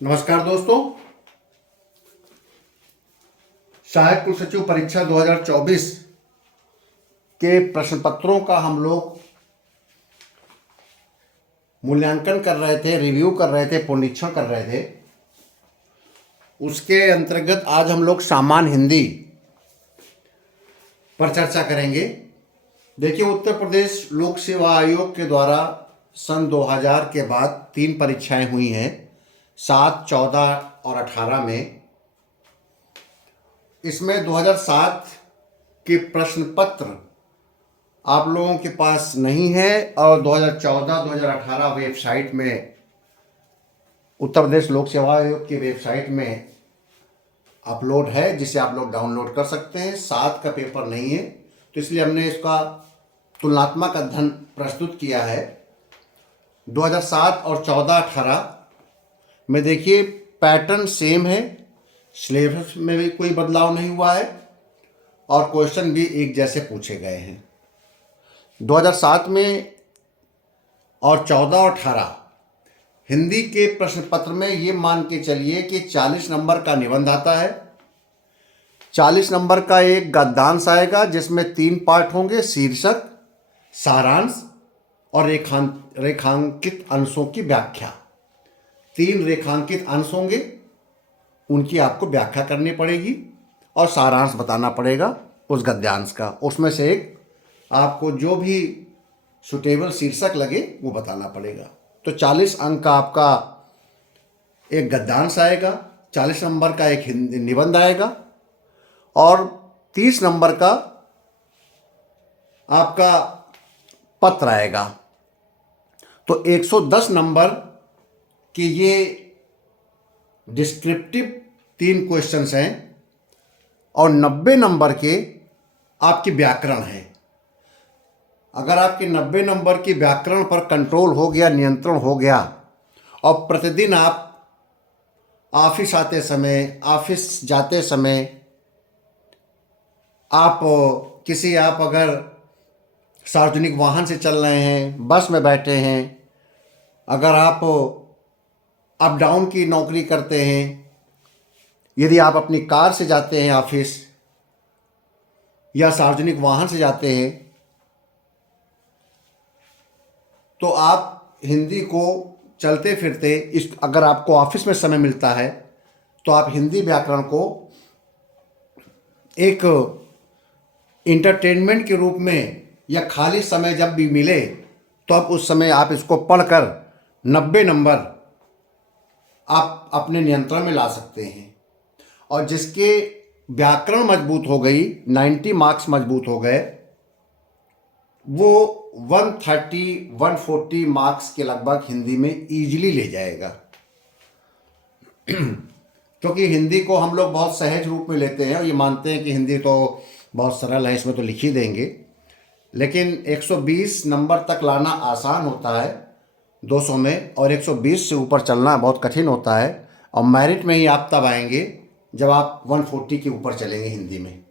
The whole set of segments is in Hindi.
नमस्कार दोस्तों। सहायक कुल सचिव परीक्षा 2024 के प्रश्न पत्रों का हम लोग मूल्यांकन कर रहे थे, रिव्यू कर रहे थे, पुनरीक्षण कर रहे थे। उसके अंतर्गत आज हम लोग सामान्य हिंदी पर चर्चा करेंगे। देखिए, उत्तर प्रदेश लोक सेवा आयोग के द्वारा सन 2000 के बाद 3 परीक्षाएं हुई हैं, 7, 14 और 18 में। इसमें 2007 के प्रश्न पत्र आप लोगों के पास नहीं है और 2014-2018 वेबसाइट में, उत्तर प्रदेश लोक सेवा आयोग की वेबसाइट में अपलोड है, जिसे आप लोग डाउनलोड कर सकते हैं। 7 का पेपर नहीं है, तो इसलिए हमने इसका तुलनात्मक अध्ययन प्रस्तुत किया है। 2007 और 14-18 में देखिए पैटर्न सेम है, सिलेबस में भी कोई बदलाव नहीं हुआ है और क्वेश्चन भी एक जैसे पूछे गए हैं। 2007 में और 14 और 18 हिंदी के प्रश्न पत्र में ये मान के चलिए कि 40 नंबर का निबंध आता है, 40 नंबर का एक गद्यांश आएगा जिसमें 3 पार्ट होंगे: शीर्षक, सारांश और रेखांकित अंशों की व्याख्या। 3 रेखांकित अंश होंगे, उनकी आपको व्याख्या करनी पड़ेगी और सारांश बताना पड़ेगा उस गद्यांश का। उसमें से एक आपको जो भी सुटेबल शीर्षक लगे वो बताना पड़ेगा। तो 40 अंक का आपका एक गद्यांश आएगा, 40 नंबर का एक हिंदी निबंध आएगा और 30 नंबर का आपका पत्र आएगा। तो 110 नंबर के ये डिस्क्रिप्टिव 3 क्वेश्चंस हैं और 90 नंबर के आपकी व्याकरण है। अगर आपके 90 नंबर की व्याकरण पर कंट्रोल हो गया, नियंत्रण हो गया और प्रतिदिन आप ऑफिस आते समय, ऑफिस जाते समय आप अगर सार्वजनिक वाहन से चल रहे हैं, बस में बैठे हैं, अगर आप अप डाउन की नौकरी करते हैं, यदि आप अपनी कार से जाते हैं ऑफिस या सार्वजनिक वाहन से जाते हैं, तो आप हिंदी को चलते फिरते अगर आपको ऑफिस में समय मिलता है तो आप हिंदी व्याकरण को एक इंटरटेनमेंट के रूप में या खाली समय जब भी मिले तो अब उस समय आप इसको पढ़कर 90 नंबर आप अपने नियंत्रण में ला सकते हैं। और जिसके व्याकरण मजबूत हो गई, 90 मार्क्स मजबूत हो गए, वो 130-140 मार्क्स के लगभग हिंदी में इजीली ले जाएगा। क्योंकि हिंदी को हम लोग बहुत सहज रूप में लेते हैं और ये मानते हैं कि हिंदी तो बहुत सरल है, इसमें तो लिख ही देंगे। लेकिन 120 नंबर तक लाना आसान होता है 200 में, और 120 से ऊपर चलना बहुत कठिन होता है। और मेरिट में ही आप तब आएंगे जब आप 140 के ऊपर चलेंगे हिंदी में।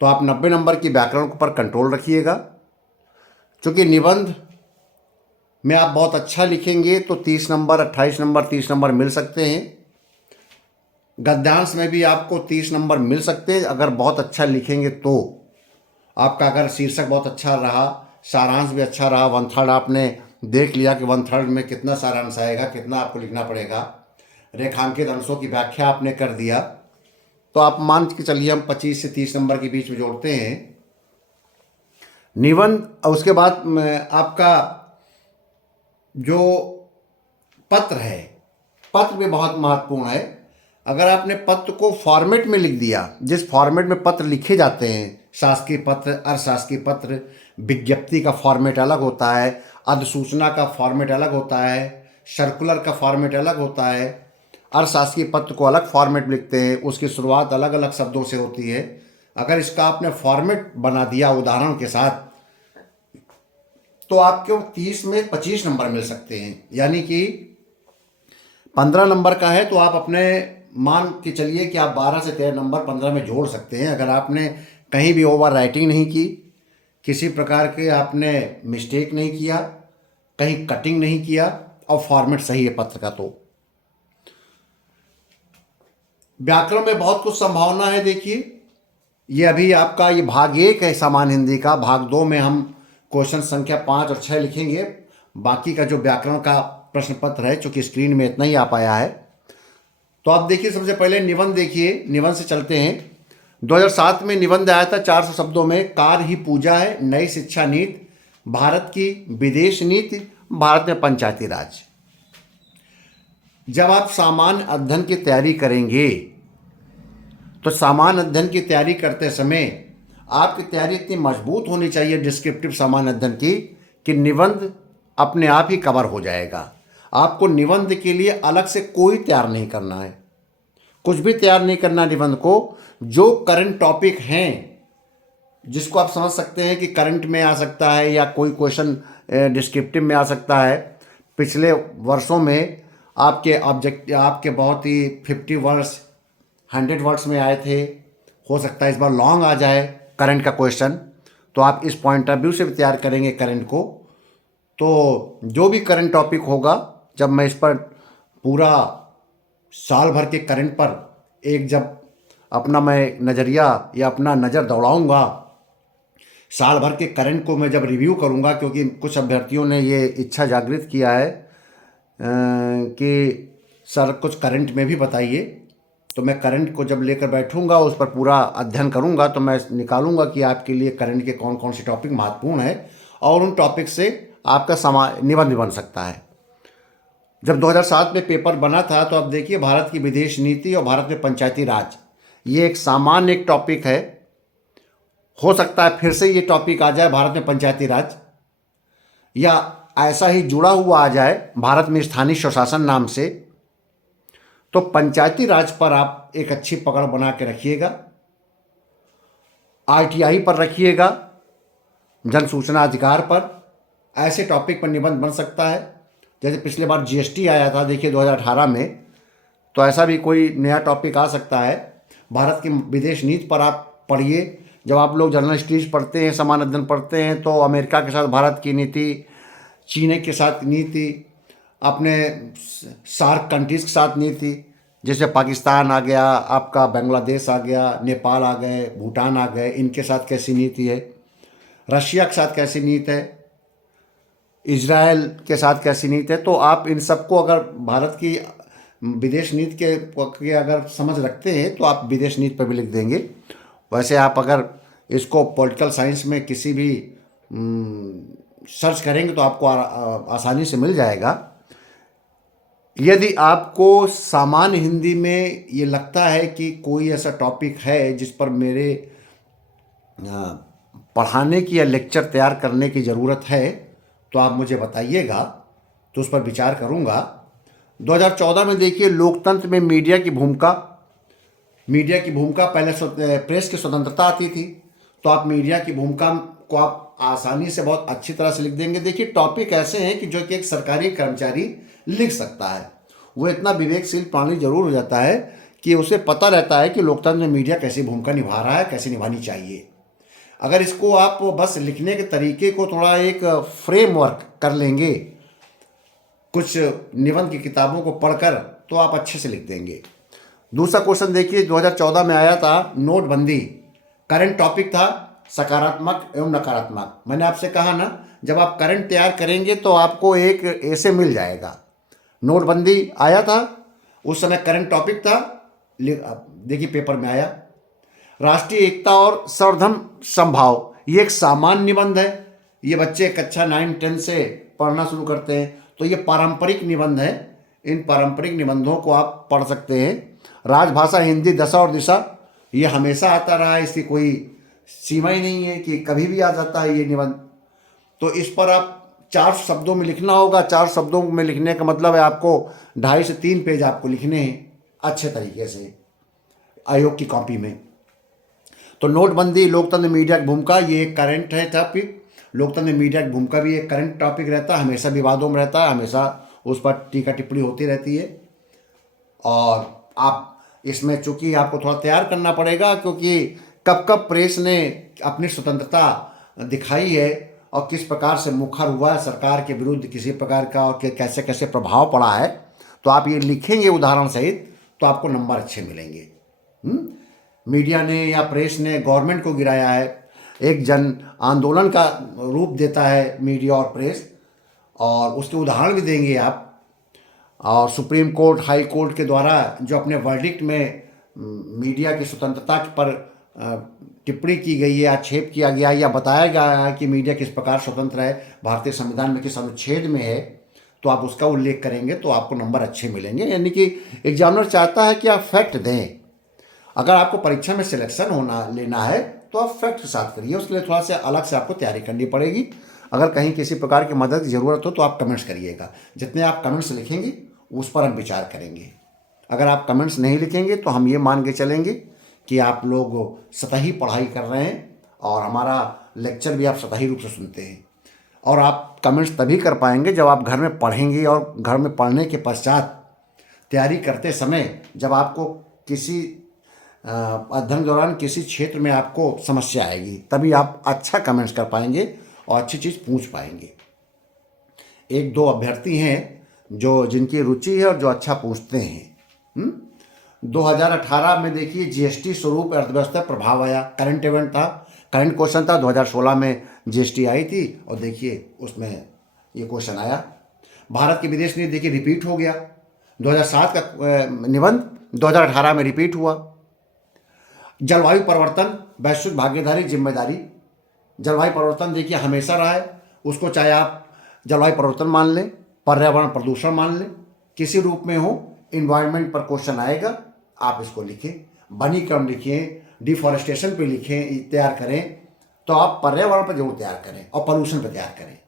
तो आप 90 नंबर की व्याकरण पर कंट्रोल रखिएगा। क्योंकि निबंध में आप बहुत अच्छा लिखेंगे तो 30 नंबर, 28 नंबर, 30 नंबर मिल सकते हैं। गद्यांश में भी आपको 30 नंबर मिल सकते हैं अगर बहुत अच्छा लिखेंगे तो। आपका अगर शीर्षक बहुत अच्छा रहा, सारांश भी अच्छा रहा, 1/3 आपने देख लिया कि 1/3 में कितना सारांश आएगा, कितना आपको लिखना पड़ेगा, रेखांकित अंशों की व्याख्या आपने कर दिया, तो आप मान के चलिए हम 25 से 30 नंबर के बीच में जोड़ते हैं निबंध। और उसके बाद आपका जो पत्र है, पत्र भी बहुत महत्वपूर्ण है। अगर आपने पत्र को फॉर्मेट में लिख दिया, जिस फॉर्मेट में पत्र लिखे जाते हैं, शासकीय पत्र, अशासकीय पत्र, विज्ञप्ति का फॉर्मेट अलग होता है, अधिसूचना का फॉर्मेट अलग होता है, सर्कुलर का फॉर्मेट अलग होता है, अशासकीय पत्र को अलग फॉर्मेट लिखते हैं, उसकी शुरुआत अलग अलग शब्दों से होती है। अगर इसका आपने फॉर्मेट बना दिया उदाहरण के साथ, तो आपको 30 में 25 नंबर मिल सकते हैं। यानी कि 15 नंबर का है तो आप अपने मान के चलिए कि आप 12 से 13 नंबर 15 में जोड़ सकते हैं। अगर आपने कहीं भी ओवर राइटिंग नहीं की, किसी प्रकार के आपने मिस्टेक नहीं किया, कहीं कटिंग नहीं किया और फॉर्मेट सही है पत्र का, तो व्याकरण में बहुत कुछ संभावना है। देखिए, ये अभी आपका ये भाग 1 है सामान्य हिंदी का। भाग 2 में हम क्वेश्चन संख्या 5 और 6 लिखेंगे। बाकी का जो व्याकरण का प्रश्न पत्र है, चूंकि स्क्रीन में इतना ही आ पाया है। तो आप देखिए, सबसे पहले निबंध देखिए, निबंध से चलते हैं। 2007 में निबंध आया था 400 शब्दों में, कार्य ही पूजा है, नई शिक्षा नीति, भारत की विदेश नीति, भारत में पंचायती राज। जब आप सामान्य अध्ययन की तैयारी करेंगे तो सामान्य अध्ययन की तैयारी करते समय आपकी तैयारी इतनी मजबूत होनी चाहिए डिस्क्रिप्टिव सामान्य अध्ययन की, कि निबंध अपने आप ही कवर हो जाएगा। आपको निबंध के लिए अलग से कोई तैयार नहीं करना है, कुछ भी तैयार नहीं करना निबंध को। जो करंट टॉपिक हैं, जिसको आप समझ सकते हैं कि करंट में आ सकता है या कोई क्वेश्चन डिस्क्रिप्टिव में आ सकता है। पिछले वर्षों में आपके बहुत ही 50 वर्ड्स 100 वर्ड्स में आए थे। हो सकता है इस बार लॉन्ग आ जाए करंट का क्वेश्चन, तो आप इस पॉइंट ऑफ व्यू से भी तैयार करेंगे करंट को। तो जो भी करंट टॉपिक होगा, जब मैं इस पर पूरा साल भर के करंट पर जब अपना मैं नज़रिया या अपना नज़र दौड़ाऊंगा, साल भर के करंट को मैं जब रिव्यू करूंगा, क्योंकि कुछ अभ्यर्थियों ने ये इच्छा जागृत किया है कि सर कुछ करंट में भी बताइए। तो मैं करंट को जब लेकर बैठूंगा, उस पर पूरा अध्ययन करूंगा, तो मैं निकालूंगा कि आपके लिए करंट के कौन कौन से टॉपिक महत्वपूर्ण है, और उन टॉपिक से आपका निबंध बन सकता है। जब 2007 में पेपर बना था, तो अब देखिए, भारत की विदेश नीति और भारत में पंचायती राज, ये एक सामान्य एक टॉपिक है। हो सकता है फिर से ये टॉपिक आ जाए भारत में पंचायती राज, या ऐसा ही जुड़ा हुआ आ जाए भारत में स्थानीय स्वशासन नाम से। तो पंचायती राज पर आप एक अच्छी पकड़ बना के रखिएगा, आरटीआई पर रखिएगा, जन सूचना अधिकार पर। ऐसे टॉपिक पर निबंध बन सकता है। जैसे पिछले बार जीएसटी आया था, देखिए 2018 में, तो ऐसा भी कोई नया टॉपिक आ सकता है। भारत की विदेश नीति पर आप पढ़िए। जब आप लोग जर्नल स्टडीज पढ़ते हैं, सामान्य अध्ययन पढ़ते हैं, तो अमेरिका के साथ भारत की नीति, चीन के साथ नीति, अपने सार्क कंट्रीज के साथ नीति, जैसे पाकिस्तान आ गया, आपका बांग्लादेश आ गया, नेपाल आ गए, भूटान आ गए, इनके साथ कैसी नीति है, रशिया के साथ कैसी नीति है, इजराइल के साथ कैसी नीति है। तो आप इन सबको अगर भारत की विदेश नीति के अगर समझ रखते हैं, तो आप विदेश नीति पर भी लिख देंगे। वैसे आप अगर इसको पॉलिटिकल साइंस में किसी भी सर्च करेंगे तो आपको आसानी से मिल जाएगा। यदि आपको सामान्य हिंदी में ये लगता है कि कोई ऐसा टॉपिक है जिस पर मेरे पढ़ाने की या लेक्चर तैयार करने की ज़रूरत है, तो आप मुझे बताइएगा, तो उस पर विचार करूँगा। 2014 में देखिए, लोकतंत्र में मीडिया की भूमिका। पहले प्रेस की स्वतंत्रता आती थी, तो आप मीडिया की भूमिका को आप आसानी से बहुत अच्छी तरह से लिख देंगे। देखिए, टॉपिक ऐसे हैं कि जो कि एक सरकारी कर्मचारी लिख सकता है। वो इतना विवेकशील प्राणी जरूर हो जाता है कि उसे पता रहता है कि लोकतंत्र में मीडिया कैसी भूमिका निभा रहा है, कैसे निभानी चाहिए। अगर इसको आप बस लिखने के तरीके को थोड़ा एक फ्रेमवर्क कर लेंगे, कुछ निबंध की किताबों को पढ़कर, तो आप अच्छे से लिख देंगे। दूसरा क्वेश्चन देखिए, 2014 में आया था, नोटबंदी। करंट टॉपिक था, सकारात्मक एवं नकारात्मक। मैंने आपसे कहा ना, जब आप करंट तैयार करेंगे तो आपको एक ऐसे मिल जाएगा। नोटबंदी आया था, उस समय करंट टॉपिक था, देखिए पेपर में आया। राष्ट्रीय एकता और सर्वधर्म समभाव, ये एक सामान्य निबंध है। ये बच्चे कक्षा 9, 10 से पढ़ना शुरू करते हैं, तो ये पारंपरिक निबंध है। इन पारंपरिक निबंधों को आप पढ़ सकते हैं। राजभाषा हिंदी, दशा और दिशा, ये हमेशा आता रहा है, इसकी कोई सीमा ही नहीं है कि कभी भी आ जाता है ये निबंध। तो इस पर आप 4 शब्दों में लिखना होगा। 4 शब्दों में लिखने का मतलब है आपको 2.5 से 3 पेज आपको लिखने हैं अच्छे तरीके से आयोग की कॉपी में। तो नोटबंदी, लोकतंत्र मीडिया की भूमिका, ये एक करंट है टॉपिक। लोकतंत्र मीडिया की भूमिका भी एक करंट टॉपिक रहता है, हमेशा विवादों में रहता है, हमेशा उस पर टीका टिप्पणी होती रहती है। और आप इसमें चूंकि आपको थोड़ा तैयार करना पड़ेगा, क्योंकि कब कब प्रेस ने अपनी स्वतंत्रता दिखाई है और किस प्रकार से मुखर हुआ है सरकार के विरुद्ध किसी प्रकार का, और कैसे कैसे प्रभाव पड़ा है, तो आप ये लिखेंगे उदाहरण सहित, तो आपको नंबर अच्छे मिलेंगे। मीडिया ने या प्रेस ने गवर्नमेंट को गिराया है, एक जन आंदोलन का रूप देता है मीडिया और प्रेस, और उसके उदाहरण भी देंगे आप। और सुप्रीम कोर्ट, हाई कोर्ट के द्वारा जो अपने वर्डिक्ट में मीडिया की स्वतंत्रता पर टिप्पणी की गई है, आक्षेप किया गया या बताया गया है कि मीडिया किस प्रकार स्वतंत्र है, भारतीय संविधान में किस अनुच्छेद में है, तो आप उसका उल्लेख करेंगे तो आपको नंबर अच्छे मिलेंगे। यानी कि एग्जामिनर चाहता है कि आप फैक्ट दें। अगर आपको परीक्षा में सिलेक्शन लेना है तो आप फैक्ट के साथ करिए, उसके लिए थोड़ा सा अलग से आपको तैयारी करनी पड़ेगी। अगर कहीं किसी प्रकार की मदद की ज़रूरत हो तो आप कमेंट्स करिएगा। जितने आप कमेंट्स लिखेंगे उस पर हम विचार करेंगे। अगर आप कमेंट्स नहीं लिखेंगे तो हम ये मान के चलेंगे कि आप लोग सतही पढ़ाई कर रहे हैं और हमारा लेक्चर भी आप सतही रूप से सुनते हैं। और आप कमेंट्स तभी कर पाएंगे जब आप घर में पढ़ेंगे, और घर में पढ़ने के पश्चात तैयारी करते समय जब आपको किसी अध्ययन दौरान किसी क्षेत्र में आपको समस्या आएगी, तभी आप अच्छा कमेंट्स कर पाएंगे और अच्छी चीज़ पूछ पाएंगे। एक दो अभ्यर्थी हैं जो जिनकी रुचि है और जो अच्छा पूछते हैं। 2018 में देखिए जीएसटी स्वरूप अर्थव्यवस्था प्रभाव आया, करंट इवेंट था, करंट क्वेश्चन था। 2016 में जीएसटी आई थी और देखिए उसमें ये क्वेश्चन आया। भारत की विदेश नीति देखिए रिपीट हो गया। 2007 का निबंध 2018 में रिपीट हुआ। जलवायु परिवर्तन, वैश्विक भागीदारी, जिम्मेदारी। जलवायु परिवर्तन देखिए हमेशा रहा है, उसको चाहे आप जलवायु परिवर्तन मान लें, पर्यावरण प्रदूषण मान लें, किसी रूप में हो, इन्वायरमेंट पर क्वेश्चन आएगा, आप इसको लिखें। वनीकरण लिखें, डिफॉरेस्टेशन पे लिखें, तैयार करें तो आप पर्यावरण पर जरूर तैयार करें और पोल्यूशन पर तैयार करें।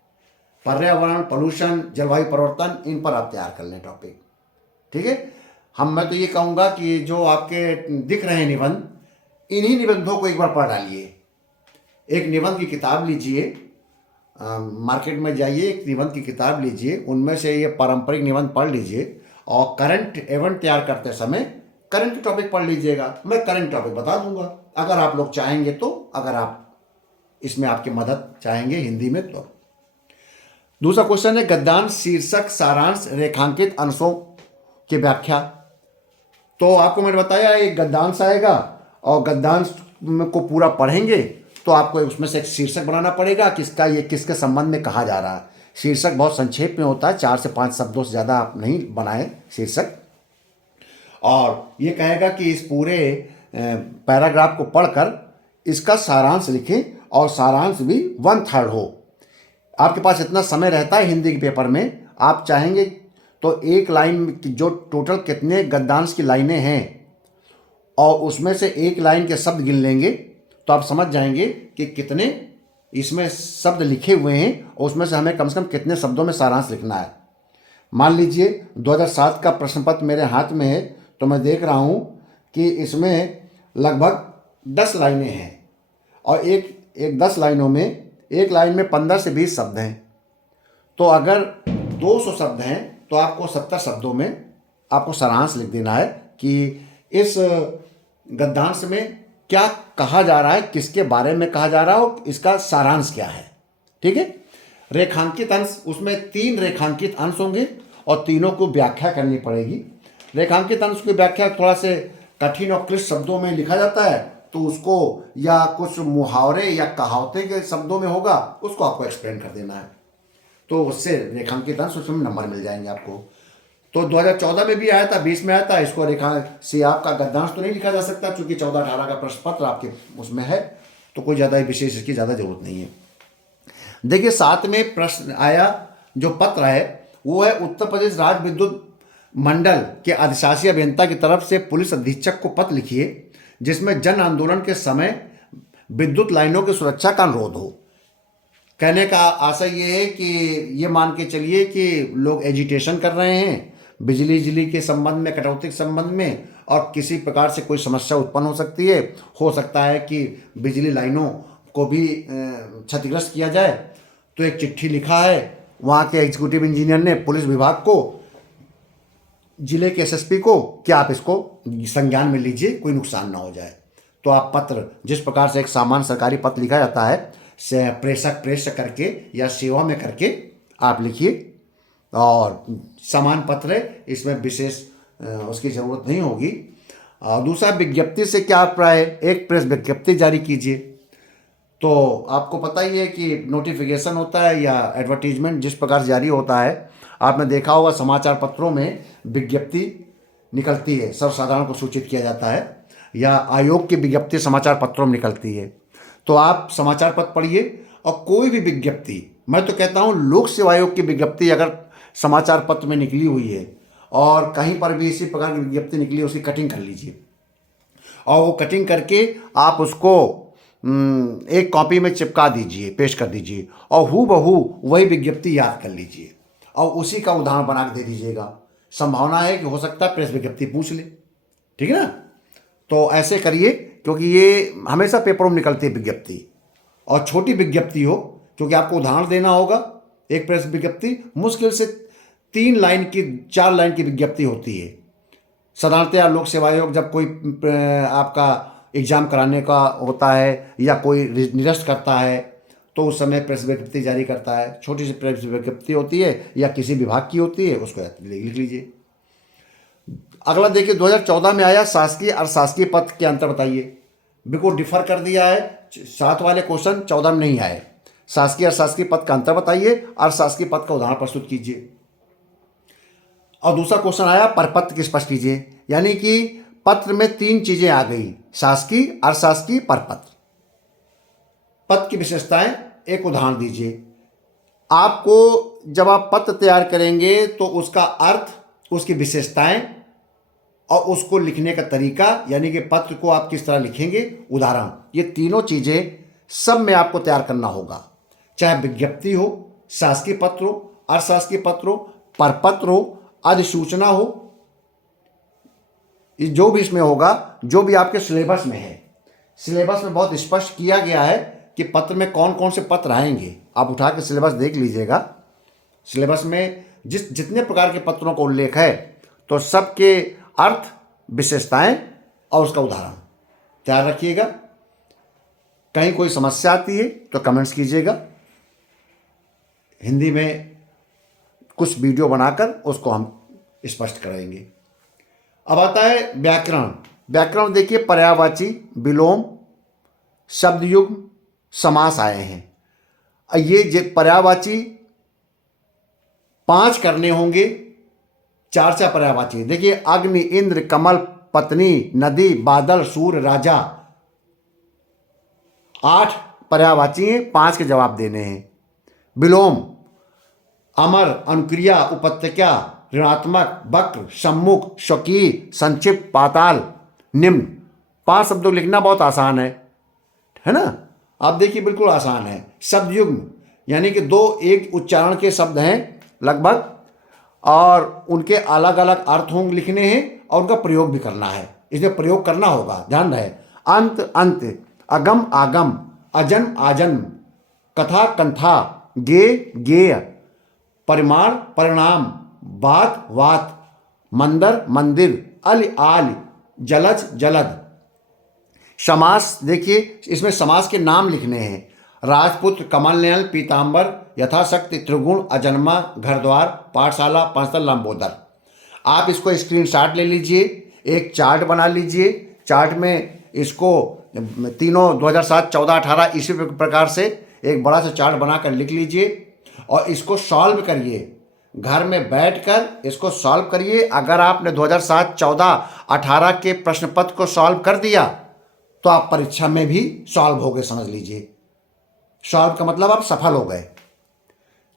पर्यावरण, पोल्यूशन, जलवायु परिवर्तन, इन पर आप तैयार कर लें टॉपिक, ठीक है। मैं तो ये कहूँगा कि जो आपके दिख रहे हैं निबंध, इन्हीं निबंधों को एक बार पढ़ डालिए। एक निबंध की किताब लीजिए, मार्केट में जाइए, एक निबंध की किताब लीजिए, उनमें से ये पारंपरिक निबंध पढ़ लीजिए और करंट इवेंट तैयार करते समय करंट टॉपिक पढ़ लीजिएगा। मैं करंट टॉपिक बता दूंगा अगर आप लोग चाहेंगे तो, अगर आप इसमें आपकी मदद चाहेंगे हिंदी में तो। दूसरा क्वेश्चन है गद्यांश, शीर्षक, सारांश, रेखांकित अंशों की व्याख्या। तो आपको मैंने बताया एक गद्यांश आएगा और गद्यांश को पूरा पढ़ेंगे तो आपको उसमें से एक शीर्षक बनाना पड़ेगा, किसका ये किसके संबंध में कहा जा रहा है। शीर्षक बहुत संक्षेप में होता है, 4 से 5 शब्दों से ज़्यादा आप नहीं बनाएं शीर्षक। और ये कहेगा कि इस पूरे पैराग्राफ को पढ़कर इसका सारांश लिखें और सारांश भी 1/3 हो। आपके पास इतना समय रहता है हिंदी के पेपर में, आप चाहेंगे तो एक लाइन जो टोटल कितने गद्यांश की लाइनें हैं और उसमें से एक लाइन के शब्द गिन लेंगे तो आप समझ जाएंगे कि कितने इसमें शब्द लिखे हुए हैं और उसमें से हमें कम से कम कितने शब्दों में सारांश लिखना है। मान लीजिए 2007 का प्रश्न पत्र मेरे हाथ में है तो मैं देख रहा हूँ कि इसमें लगभग 10 लाइनें हैं और एक 10 लाइनों में एक लाइन में 15 से 20 शब्द हैं। तो अगर 200 शब्द हैं तो आपको 70 शब्दों में आपको सारांश लिख देना है कि इस गद्यांश में क्या कहा जा रहा है, किसके बारे में कहा जा रहा है और इसका सारांश क्या है, ठीक है। रेखांकित अंश, उसमें 3 रेखांकित अंश होंगे और तीनों को व्याख्या करनी पड़ेगी। रेखांकित अंश की व्याख्या थोड़ा से कठिन और क्लिष्ट शब्दों में लिखा जाता है तो उसको या कुछ मुहावरे या कहावतें के शब्दों में होगा, उसको आपको एक्सप्लेन कर देना है तो उससे रेखांकित अंश, उसमें नंबर मिल जाएंगे आपको। तो 2014 में भी आया था, 20 में आया था। इसको रेखा से आपका गद्यांश तो नहीं लिखा जा सकता क्योंकि 14-18 का प्रश्न पत्र आपके उसमें है, तो कोई ज़्यादा विशेष इसकी ज़्यादा जरूरत नहीं है। देखिए 7 में प्रश्न आया, जो पत्र है वो है उत्तर प्रदेश राज्य विद्युत मंडल के अधिशासी अभियंता की तरफ से पुलिस अधीक्षक को पत्र लिखिए जिसमें जन आंदोलन के समय विद्युत लाइनों की सुरक्षा का अनुरोध हो। कहने का आशय ये है कि ये मान के चलिए कि लोग एजिटेशन कर रहे हैं बिजली के संबंध में, कटौती के संबंध में, और किसी प्रकार से कोई समस्या उत्पन्न हो सकती है। हो सकता है कि बिजली लाइनों को भी क्षतिग्रस्त किया जाए। तो एक चिट्ठी लिखा है वहाँ के एग्जीक्यूटिव इंजीनियर ने पुलिस विभाग को, जिले के एसएसपी को, कि आप इसको संज्ञान में लीजिए, कोई नुकसान ना हो जाए। तो आप पत्र, जिस प्रकार से एक सामान्य सरकारी पत्र लिखा जाता है, प्रेस करके या सेवा में करके आप लिखिए। और समान पत्र है, इसमें विशेष उसकी ज़रूरत नहीं होगी। दूसरा, विज्ञप्ति से क्या अभिप्राय है? एक प्रेस विज्ञप्ति जारी कीजिए। तो आपको पता ही है कि नोटिफिकेशन होता है या एडवर्टीजमेंट जिस प्रकार से जारी होता है, आपने देखा होगा समाचार पत्रों में विज्ञप्ति निकलती है, सर्वसाधारण को सूचित किया जाता है, या आयोग की विज्ञप्ति समाचार पत्रों में निकलती है। तो आप समाचार पत्र पढ़िए और कोई भी विज्ञप्ति, मैं तो कहता हूँ लोक सेवा आयोग की विज्ञप्ति अगर समाचार पत्र में निकली हुई है और कहीं पर भी इसी प्रकार की विज्ञप्ति निकली है, उसकी कटिंग कर लीजिए और वो कटिंग करके आप उसको एक कॉपी में चिपका दीजिए, पेश कर दीजिए और हूबहू वही विज्ञप्ति याद कर लीजिए और उसी का उदाहरण बना के दे दीजिएगा। संभावना है कि हो सकता है प्रेस विज्ञप्ति पूछ ले, ठीक है ना। तो ऐसे करिए, क्योंकि ये हमेशा पेपरों में निकलती है विज्ञप्ति, और छोटी विज्ञप्ति हो, क्योंकि आपको उदाहरण देना होगा। एक प्रेस विज्ञप्ति मुश्किल से 3 लाइन की 4 लाइन की विज्ञप्ति होती है। साधारणतया लोक सेवा आयोग जब कोई आपका एग्ज़ाम कराने का होता है या कोई निरस्त करता है तो उस समय प्रेस विज्ञप्ति जारी करता है। छोटी सी प्रेस विज्ञप्ति होती है या किसी विभाग की होती है, उसको लिख लीजिए। अगला देखिए, 2014 में आया शासकीय और शासकीय पद के अंतर बताइए। बिल्कुल डिफर कर दिया है, 7 वाले क्वेश्चन 14 में नहीं आए। शासकीय और शासकीय पद का अंतर बताइए और शासकीय पद का उदाहरण प्रस्तुत कीजिए। और दूसरा क्वेश्चन आया परपत्र की स्पष्ट कीजिए, यानी कि पत्र में 3 चीजें आ गई, शासकीय, अशासकीय, परपत्र। पद की विशेषताएं, एक उदाहरण दीजिए। आपको जब आप पत्र तैयार करेंगे तो उसका अर्थ, उसकी विशेषताएं और उसको लिखने का तरीका, यानी कि पत्र को आप किस तरह लिखेंगे, उदाहरण, ये तीनों चीजें सब में आपको तैयार करना होगा। चाहे विज्ञप्ति हो, शासकीय पत्र हो, अशासकीय पत्र हो, परपत्र हो, अधिसूचना हो, जो भी इसमें होगा, जो भी आपके सिलेबस में है। सिलेबस में बहुत स्पष्ट किया गया है कि पत्र में कौन कौन से पत्र आएंगे। आप उठा के सिलेबस देख लीजिएगा। सिलेबस में जितने प्रकार के पत्रों का उल्लेख है, तो सबके अर्थ, विशेषताएं और उसका उदाहरण तैयार रखिएगा। कहीं कोई समस्या आती है तो कमेंट्स कीजिएगा। हिंदी में कुछ वीडियो बनाकर उसको हम स्पष्ट कराएंगे। अब आता है व्याकरण। व्याकरण देखिए, पर्यायवाची, विलोम, शब्दयुग्म, समास आए हैं। ये पर्यायवाची 5 करने होंगे, 4 पर्यायवाची। देखिए, अग्नि, इंद्र, कमल, पत्नी, नदी, बादल, सूर्य, राजा, 8 पर्यायवाची हैं, 5 के जवाब देने हैं। विलोम, अमर, अनुक्रिया, उपत्यका, ऋणात्मक, वक्र, सम्मुख, स्वकीय, संक्षिप्त, पाताल, निम्न। 5 शब्दों लिखना बहुत आसान है ना। आप देखिए, बिल्कुल आसान है। शब्दयुग्म, यानी कि 2 एक उच्चारण के शब्द हैं लगभग, और उनके अलग अलग अर्थ होंगे लिखने हैं और उनका प्रयोग भी करना है। इसमें प्रयोग करना होगा, ध्यान रहे। अंत, अंत, अगम, आगम, अजन्म, आजन्म, कथा, कंथा, गे, गेय, परिमाण, परिणाम, बात, वात, मंदर, मंदिर, अल, आल, जलज, जलद। समास देखिए, इसमें समास के नाम लिखने हैं। राजपुत्र, कमल नयन, पीताम्बर, यथाशक्ति, त्रिगुण, अजन्मा, घरद्वार, पाठशाला, पंचतल, लंबोदर। आप इसको स्क्रीनशॉट ले लीजिए, एक चार्ट बना लीजिए। चार्ट में इसको तीनों 2007, 14, 18 इसी प्रकार से एक बड़ा सा चार्ट बनाकर लिख लीजिए और इसको सॉल्व करिए। घर में बैठकर इसको सॉल्व करिए। अगर आपने 2007, 14, 18 के प्रश्न पत्र को सॉल्व कर दिया तो आप परीक्षा में भी सॉल्व हो गए, समझ लीजिए। सॉल्व का मतलब आप सफल हो गए,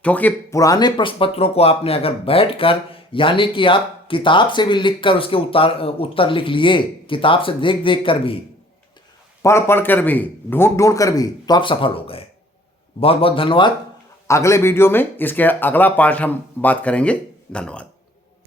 क्योंकि पुराने प्रश्न पत्रों को आपने अगर बैठकर, यानी कि आप किताब से भी लिखकर उसके उत्तर लिख लिए, किताब से देख देख कर भी, पढ़ कर भी, ढूंढ ढूंढ कर भी, तो आप सफल हो गए। बहुत बहुत धन्यवाद। अगले वीडियो में इसके अगला पार्ट हम बात करेंगे। धन्यवाद।